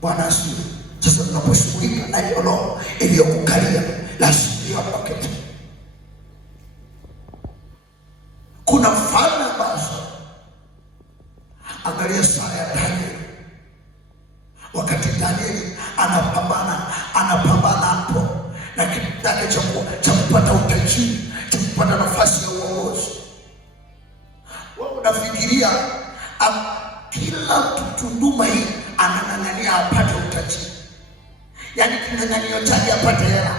Bwana asifiwe. Sasa tunaposhughulika na hiyo roho iliyokukalia, lazima iondoke. Kuna falme ambazo, angalia saa ya Danieli. Wakati Danieli anapambana hapo na kitu chake cha kupata utajiri, cha kupata nafasi ya uongozi. Wewe unafikiria kila mtu Tunduma hii anang'ang'ania apate utajiri, yaani king'ang'anio chake apate hela.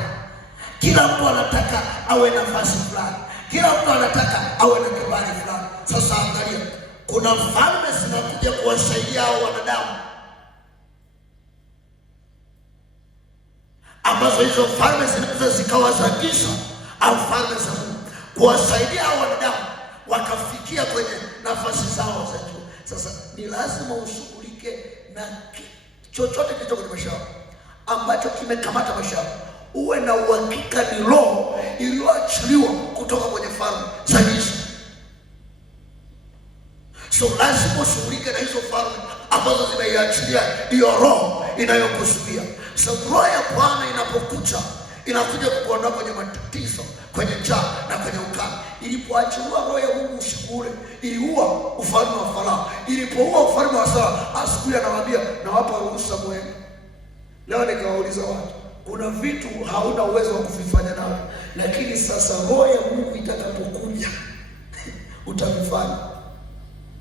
Kila mtu anataka awe nafasi fulani, kila mtu anataka awe na kibali fulani. Sasa angalia, kuna falme zinakuja kuwasaidia hao wanadamu, ambazo hizo falme zinaweza zikawa za giza au falme za Mungu, kuwasaidia hao wanadamu wakafikia kwenye nafasi zao za juu. Sasa ni lazima ushughulike na chochote kilicho kwenye maisha yako ambacho kimekamata maisha yako. Uwe na uhakika ni roho iliyoachiliwa kutoka kwenye falme za giza. So lazima ushughulike na hizo falme ambazo zimeiachilia hiyo roho inayokusudia. So roho ya Bwana inapokuja, inakuja kukuondoa kwenye matatizo, kwenye njaa na kwenye ukame. Ilipoachiliwa roho ya Mungu usiku ule, iliua ufalme wa Farao. Ilipoua ufalme wa Farao, asubuhi anawaambia nawapa ruhusa mwende. Leo nikawauliza watu, kuna vitu hauna uwezo wa kuvifanya nao, lakini sasa roho ya Mungu itakapokuja utavifanya.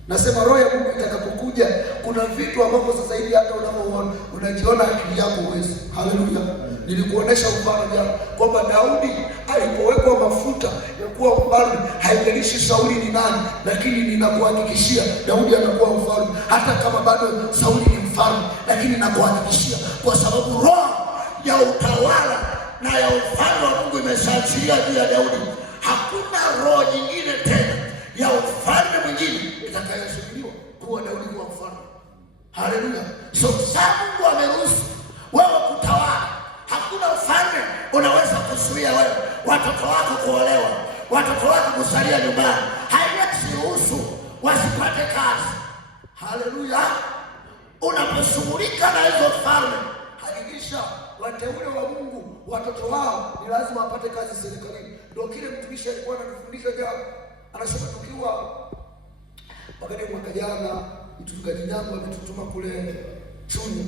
Nasema roho ya Mungu itakapokuja, kuna vitu ambavyo sasa hivi hata unapoona unajiona akili yako uwezi. Haleluya. Nilikuonesha mfano jana kwamba Daudi alipowekwa mafuta ya kuwa mfalme, haijalishi Sauli ni nani, lakini ninakuhakikishia Daudi anakuwa mfalme. Hata kama bado Sauli ni mfalme, lakini ninakuhakikishia, kwa sababu roho ya utawala na ya ufalme wa Mungu imeshachilia juu ya Daudi. Hakuna roho nyingine tena ya ufalme mwingine itakayosubiliwa kuwa Daudi kuwa mfalme. Haleluya. So Mungu ameruhusu wewe kutawala. Hakuna ufalme unaweza kuzuia wewe, watoto wako kuolewa, watoto wako kusalia nyumbani. Haiwezi ruhusu wasipate kazi. Haleluya. Unaposhughulika na hizo falme, hakikisha wateule wa Mungu, watoto wao ni lazima wapate kazi serikalini. Ndio kile mtumishi alikuwa anafundisha jana. Anasema tukiwa wakati mwaka jana, mchungaji Nyango ametutuma kule Chunya.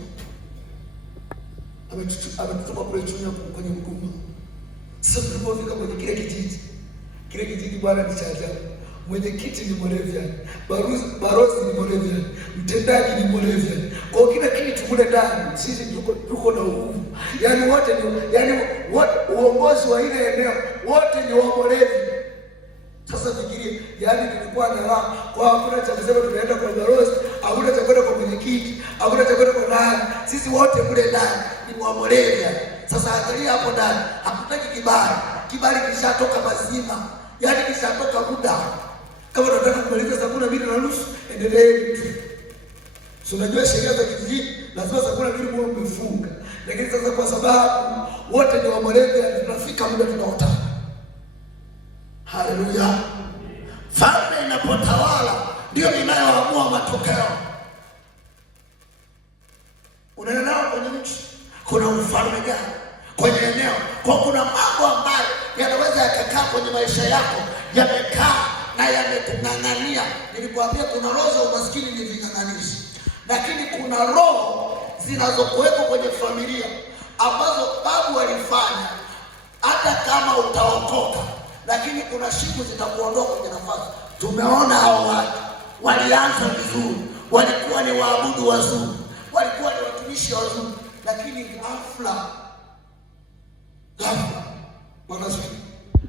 Ametutuma kule Chunya kwenye huduma. Sasa tulipofika kwenye kile kijiji bwana ni cha ajabu. Mwenyekiti ni Moravian, barozi ni Moravian, mtendaji ni Moravian. Kwa kila kitu kule ndani sisi tuko na uhuru. Yaani wote uongozi wa ile eneo wote ni wa Moravian. Sasa fikiria, yaani tulikuwa na raha kwa hakuna cha kusema tunaenda kwa barozi, hakuna cha kwenda kwa mwenyekiti, hakuna cha kwenda kwa nani. Sisi wote kule ndani ni wa Moravian. Sasa angalia hapo ndani, hakutaki kibali. Kibali kishatoka mazima. Yaani kishatoka muda. Kama unataka kumaliza saa 12:30, endelee tu. So unajua sheria za kijiji, lazima saa 12 muwe mmefunga. Lakini sasa kwa sababu wote ni wa Moravian, tunafika muda tunaotaka. Haleluya. Falme inapotawala ndio inayoamua matokeo. Unaelewa kwenye nchi kuna ufalme gani kwenye eneo? Kwa kuna mambo ambayo yanaweza yakakaa kwenye maisha yako, yamekaa na yamekung'ang'ania. Nilikwambia kuna roho za umaskini ni ving'ang'anizi, lakini kuna roho zinazokuwepo kwenye familia ambazo babu walifanya hata kama utaokoka, lakini kuna siku zitakuondoa kwenye nafasi. Tumeona hao watu walianza vizuri, walikuwa ni waabudu wazuri, walikuwa ni watumishi wazuri, lakini ghafla wanazidi